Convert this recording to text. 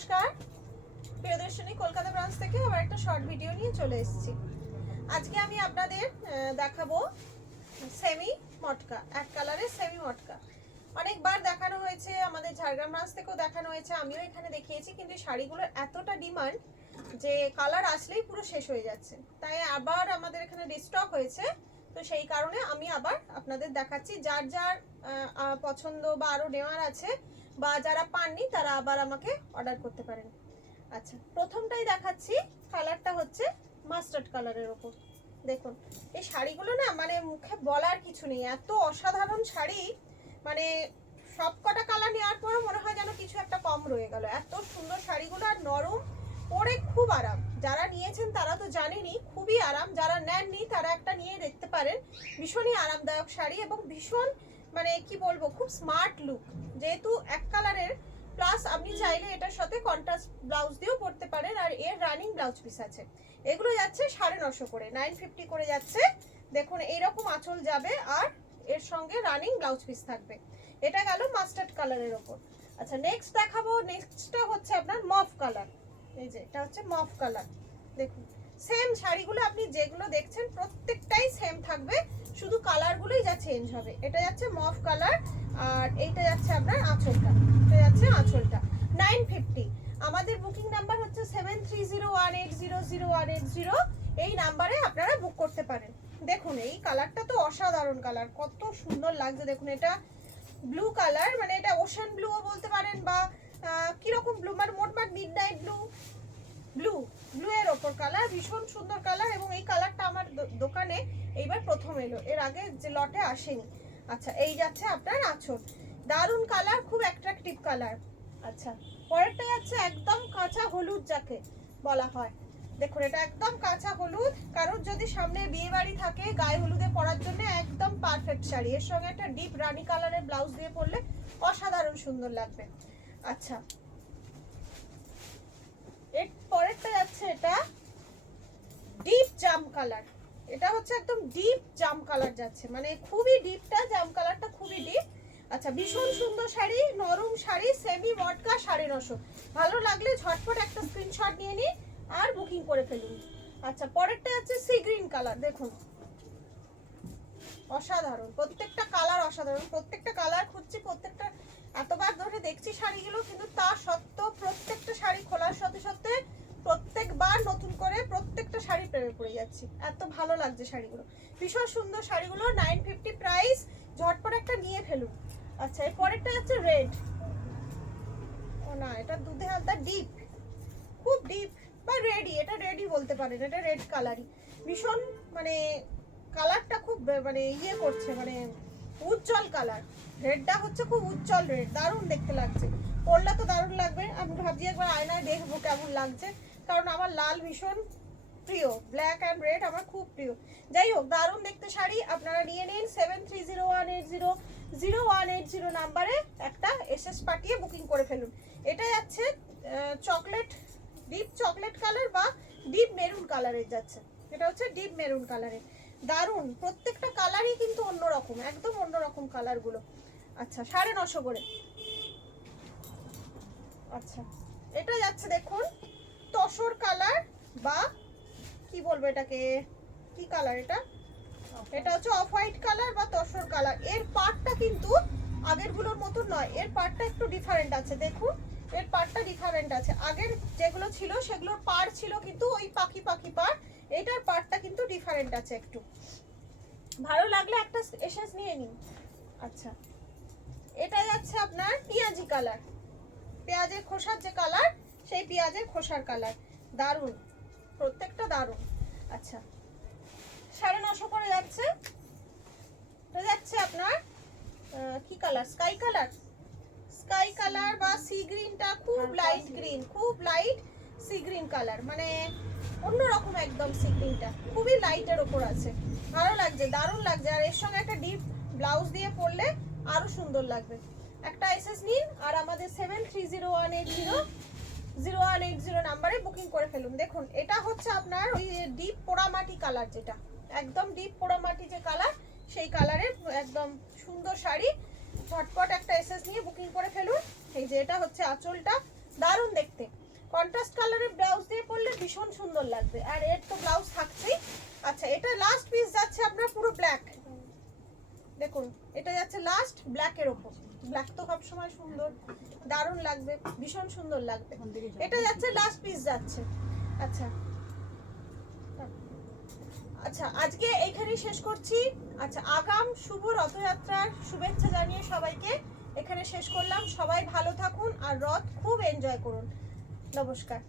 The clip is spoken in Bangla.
নমস্কার প্রিয়দর্শনী কলকাতা ব্রাঞ্চ থেকে আবার একটা শর্ট ভিডিও নিয়ে চলে এসেছি। আজকে আমি আপনাদের দেখাবো সেমি মটকা, এক কালারের সেমি মটকা। অনেকবার দেখানো হয়েছে, আমাদের ঝাড়গ্রাম ব্রাঞ্চ থেকেও দেখানো হয়েছে, আমিও এখানে দেখিয়েছি, কিন্তু শাড়িগুলোর এতটা ডিমান্ড যে কালার আসলেই পুরো শেষ হয়ে যাচ্ছে। তাই আবার আমাদের এখানে রিস্টক হয়েছে, তো সেই কারণে আমি আবার আপনাদের দেখাচ্ছি। যার যার পছন্দ বা আরও নেওয়ার আছে বা যারা পাননি তারা আবার আমাকে অর্ডার করতে পারেন। আচ্ছা, প্রথমটাই দেখাচ্ছি, কালারটা হচ্ছে মাস্টার্ড কালারের ওপর। দেখুন এই শাড়িগুলো না মানে মুখে বলার কিছু নেই, এত অসাধারণ শাড়ি, মানে সব কটা কালার নেওয়ার পরও মনে হয় যেন কিছু একটা কম রয়ে গেল। এত সুন্দর শাড়িগুলো, আর নরম, পরে খুব আরাম। যারা নিয়েছেন তারা তো জানেনই, খুবই আরাম। যারা নেননি তারা একটা নিয়ে দেখতে পারেন, ভীষণই আরামদায়ক শাড়ি এবং ভীষণ মানে কি বলবো, খুব স্মার্ট লুক। যেহেতু এক কালারের, প্লাস আপনি চাইলে এটার সাথে কন্ট্রাস্ট ব্লাউজ দিয়েও পরতে পারেন। আর এর রানিং ব্লাউজ পিস আছে, এগুলো যাচ্ছে 950 করে, 950 করে যাচ্ছে। দেখুন এইরকম আঁচল যাবে আর এর সঙ্গে রানিং ব্লাউজ পিস থাকবে। এটা গেল মাস্টার্ড কালারের ওপর। আচ্ছা, নেক্সট দেখাবো, নেক্সটটা হচ্ছে আপনার মফ কালার। এই যে এটা হচ্ছে মফ কালার। দেখুন সেম শাড়িগুলো আপনি যেগুলো দেখছেন প্রত্যেকটাই সেম থাকবে, শুধু কালারগুলোই যা চেঞ্জ হবে। এটা যাচ্ছে মফ কালার আর এইটা যাচ্ছে আপনার আঁচলটা, এটা যাচ্ছে আঁচলটা। 950। আমাদের বুকিং নাম্বার হচ্ছে 7301800180। এই নাম্বারে আপনারা বুক করতে পারেন। দেখুন এই কালারটা তো অসাধারণ কালার, কত সুন্দর লাগছে। দেখুন এটা ব্লু কালার, মানে এটা ওশান ব্লুও বলতে পারেন বা কিরকম ব্লু, মানে মোটমাট মিডনাইট ব্লু, ব্লু এর ওপর কালার, ভীষণ সুন্দর কালার। এবং এই কালারটা আমার দোকানে এইবার প্রথম এলো, এর আগে যে লটে আসেনি। আচ্ছা, এই যাচ্ছে আপনার আঁচল, দারুণ কালার, খুব অ্যাট্রাকটিভ কালার। আচ্ছা, পরেরটা যাচ্ছে একদম কাঁচা হলুদ যাকে বলা হয়। দেখুন এটা একদম কাঁচা হলুদ, কারোর যদি সামনে বিয়ে বাড়ি থাকে গায়ে হলুদে পরার জন্য একদম পারফেক্ট শাড়ি। এর সঙ্গে একটা ডিপ রানী কালারের ব্লাউজ দিয়ে পরলে অসাধারণ সুন্দর লাগবে। আচ্ছা, এর পরেরটা যাচ্ছে এটা ডিপ জাম কালার। এটা হচ্ছে একদম ডিপ জাম কালার যাচ্ছে, মানে খুবই ডিপটা, জাম কালারটা খুবই ডিপ। আচ্ছা, ভীষণ সুন্দর শাড়ি, নরম শাড়ি, সেমি মটকা, 950। ভালো লাগলে ঝটপট একটা স্ক্রিনশট নিয়ে নিন আর বুকিং করে ফেলুন। আচ্ছা, পরেরটা হচ্ছে সি গ্রিন কালার। দেখুন অসাধারণ, প্রত্যেকটা কালার অসাধারণ, প্রত্যেকটা কালার খুঁজছি, প্রত্যেকটা এতবার ধরে দেখছি শাড়িগুলো, কিন্তু তা সত্ত্বেও প্রত্যেকটা শাড়ি খোলার সাথে সাথে প্রত্যেকবার নতুন করে প্রত্যেকটা শাড়ি প্রেমে পড়ে যাচ্ছি, এত ভালো লাগছে শাড়িগুলো, ভীষণ সুন্দর শাড়িগুলো। 950 প্রাইস, ঝটপট একটা নিয়ে ফেলুন। আচ্ছা, এর পরেরটা হচ্ছে রেড। ও না, এটা দুধে হালকা ডিপ, খুব ডিপ বা রেডি, এটা রেডি বলতে পারেন, এটা রেড কালারই, ভীষণ মানে কালারটা খুব মানে ইয়ে করছে, মানে উজ্জ্বল কালার। রেডটা হচ্ছে খুব উজ্জ্বল রেড, দারুণ দেখতে লাগছে, পরলে তো দারুণ লাগবে। আমি ভাবছি একবার আয়নায় দেখবো কেমন লাগছে, কারণ আমার লাল ভীষণ প্রিয়, ব্ল্যাক অ্যান্ড রেড আমার খুব প্রিয়। যাই হোক, দারুণ দেখতে শাড়ি, আপনারা নিয়ে নিন। 7301800180 নাম্বারে একটা এসএস পাঠিয়ে বুকিং করে ফেলুন। এটা যাচ্ছে চকলেট, ডিপ চকলেট কালার বা ডিপ মেরুন কালারের যাচ্ছে। এটা হচ্ছে ডিপ মেরুন কালারের, দারুণ, প্রত্যেকটা কালারই কিন্তু অন্যরকম, একদম অন্যরকম কালারগুলো। আচ্ছা, 950 করে। আচ্ছা, এটা যাচ্ছে দেখুন তসর কালার বা কি বলবো এটাকে, কি কালার এটা, এটা হচ্ছে অফ হোয়াইট কালার বা তসর কালার। এর পার্টটা কিন্তু আগেরগুলোর মতো নয়, এর পার্টটা একটু ডিফারেন্ট আছে। দেখুন এর পার্টটা ডিফারেন্ট আছে, আগের যেগুলো ছিল সেগুলোর পার্ট ছিল কিন্তু ওই পাখি পাখি পার্ট, এটার পার্টটা কিন্তু ডিফারেন্ট আছে একটু। ভালো লাগলে একটা এসএস নিয়ে নিন। আচ্ছা, এটা যাচ্ছে আপনার পেঁয়াজি কালার, পেঁয়াজের খোসার যে কালার, সেই পেঁয়াজের খোসার কালার, দারুণ, প্রত্যেকটা দারুণ। আচ্ছা, 950 করে যাচ্ছে। এটা যাচ্ছে আপনার কি colour, sky colour, sky colour বা সি গ্রিনটা, খুব লাইট গ্রিন, খুব লাইট সি গ্রিন কালার, মানে অন্যরকম একদম। সি গ্রিনটা খুবই লাইটের ওপর আছে, ভালো লাগছে, দারুণ লাগছে। আর এর সঙ্গে একটা ডিপ ব্লাউজ দিয়ে পরলে আরো সুন্দর লাগবে। একটা এসএস নিন আর আমাদের 7301800180 নাম্বারে বুকিং করে ফেলুন। দেখুন এটা হচ্ছে আপনার ওই ডিপ পোড়ামাটি কালার, যেটা একদম ডিপ পোড়ামাটি যে কালার, সেই কালারের একদম সুন্দর শাড়ি। ঝটপট একটা এসএস নিয়ে বুকিং করে ফেলুন। এই যে এটা হচ্ছে আঁচলটা, দারুণ দেখতে। কন্ট্রাস্ট কালারের ব্লাউজ দিয়ে পরলে ভীষণ সুন্দর লাগবে, আর এর তো ব্লাউজ থাকছেই। আচ্ছা, এটা লাস্ট পিস যাচ্ছে আপনার পুরো ব্ল্যাক, দেখুন এটা যাচ্ছে লাস্ট ব্ল্যাকের ওপর। ব্ল্যাক তো সবসময় সুন্দর, দারুণ লাগবে, ভীষণ সুন্দর লাগবে। এটা যাচ্ছে লাস্ট পিস যাচ্ছে। আচ্ছা আচ্ছা, আজকে এইখানেই শেষ করছি। আচ্ছা, আগাম শুভ রথযাত্রার শুভেচ্ছা জানিয়ে সবাইকে এখানে শেষ করলাম। সবাই ভালো থাকুন আর রথ খুব এনজয় করুন। নমস্কার।